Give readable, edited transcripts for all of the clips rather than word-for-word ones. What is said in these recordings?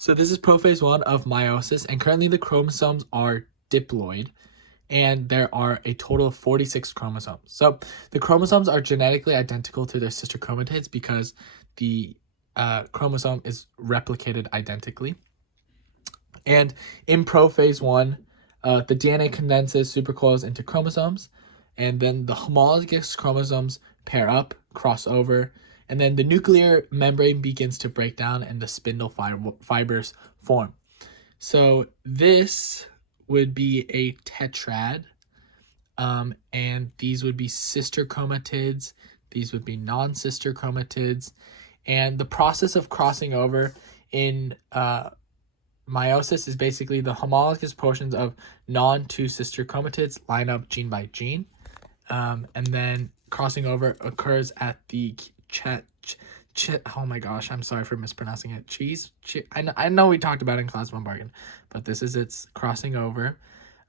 So this is prophase 1 of meiosis, and currently the chromosomes are diploid, and there are a total of 46 chromosomes. So the chromosomes are genetically identical to their sister chromatids because the chromosome is replicated identically. And in prophase 1, the DNA condenses, supercoils into chromosomes, and then the homologous chromosomes pair up, cross over, and then the nuclear membrane begins to break down and the spindle fibers form. So this would be a tetrad, and these would be sister chromatids, these would be non-sister chromatids, and the process of crossing over in meiosis is basically the homologous portions of non-two sister chromatids line up gene by gene, and then crossing over occurs at the oh my gosh, I'm sorry for mispronouncing it. I know we talked about it in class one bargain, but this is its crossing over.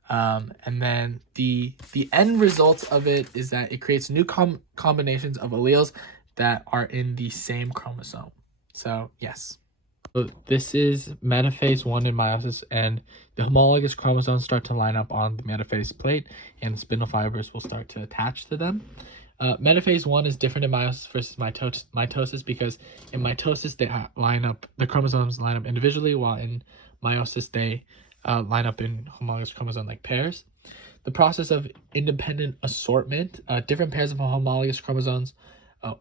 And then the end result of it is that it creates new combinations of alleles that are in the same chromosome. So yes. So this is metaphase 1 in meiosis, and the homologous chromosomes start to line up on the metaphase plate, and the spindle fibers will start to attach to them. Metaphase 1 is different in meiosis versus mitosis because in mitosis the chromosomes line up individually, while in meiosis they line up in homologous chromosome-like pairs. The process of independent assortment, different pairs of homologous chromosomes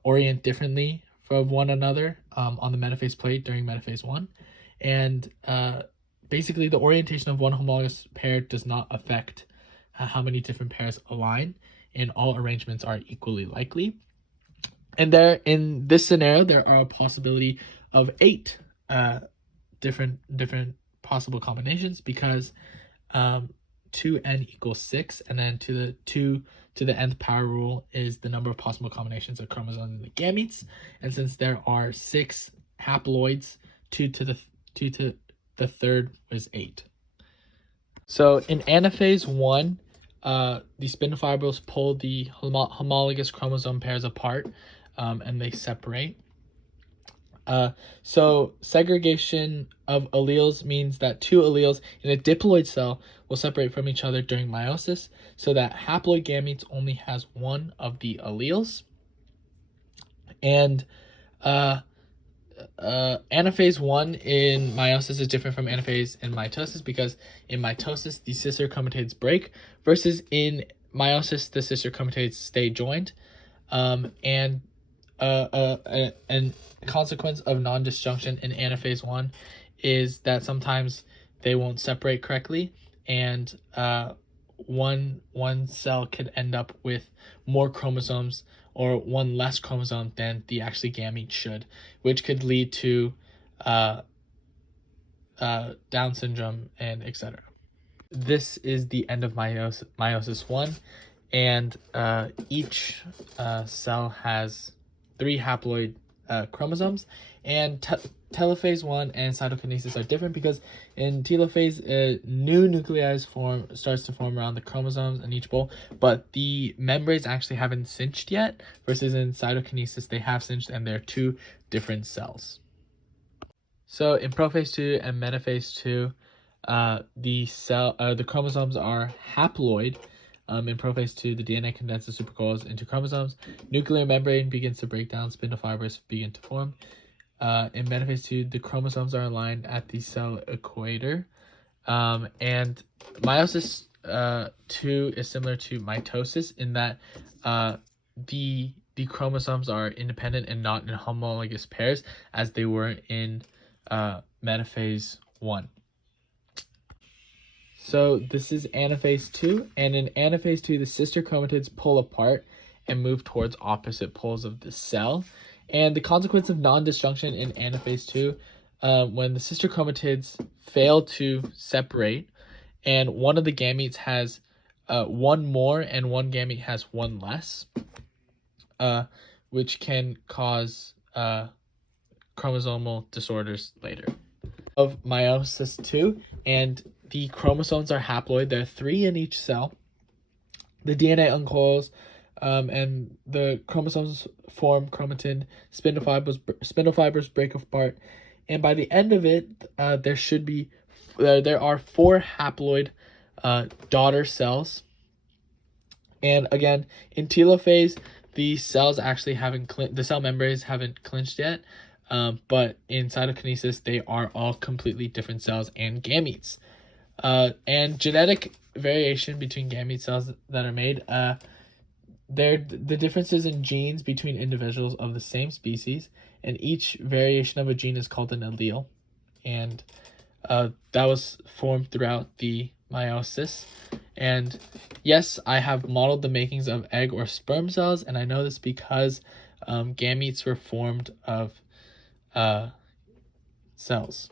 orient differently from one another on the metaphase plate during metaphase 1. And basically the orientation of one homologous pair does not affect how many different pairs align, and all arrangements are equally likely. And there, in this scenario, there are a possibility of 8 different possible combinations because 2n equals 6, and then to the nth power rule is the number of possible combinations of chromosomes in the gametes. And since there are 6 haploids, 2 to the third is 8. So in anaphase 1, the spindle fibrils pull the homologous chromosome pairs apart, and they separate. So segregation of alleles means that 2 alleles in a diploid cell will separate from each other during meiosis, so that haploid gametes only has one of the alleles. And anaphase 1 in meiosis is different from anaphase in mitosis because in mitosis the sister chromatids break, versus in meiosis the sister chromatids stay joined. And consequence of non-disjunction in anaphase 1 is that sometimes they won't separate correctly, and one cell could end up with more chromosomes or one less chromosome than the actually gamete should, which could lead to Down syndrome and etc. This is the end of meiosis 1, and each cell has 3 haploid chromosomes, and telophase 1 and cytokinesis are different because in telophase new nuclei starts to form around the chromosomes in each pole, but the membranes actually haven't cinched yet, versus in cytokinesis they have cinched and they're 2 different cells. So in prophase 2 and metaphase 2, the chromosomes are haploid. In prophase 2, the DNA condenses supercoils into chromosomes. Nuclear membrane begins to break down. Spindle fibers begin to form. In metaphase 2, the chromosomes are aligned at the cell equator. And meiosis 2 is similar to mitosis in that the chromosomes are independent and not in homologous pairs as they were in metaphase 1. So this is anaphase 2, and in anaphase 2, the sister chromatids pull apart and move towards opposite poles of the cell. And the consequence of non-disjunction in anaphase 2, when the sister chromatids fail to separate, and one of the gametes has one more and one gamete has one less, which can cause chromosomal disorders later. Of meiosis 2, and the chromosomes are haploid. There are 3 in each cell. The DNA uncoils, and the chromosomes form chromatin. Spindle fibers break apart, And by the end of it, there are 4 haploid daughter cells. And again, in telophase, the cells actually the cell membranes haven't clinched yet. But in cytokinesis, they are all completely different cells and gametes. And genetic variation between gamete cells that are made, the differences in genes between individuals of the same species, and each variation of a gene is called an allele. And that was formed throughout the meiosis. And yes, I have modeled the makings of egg or sperm cells, and I know this because gametes were formed of cells.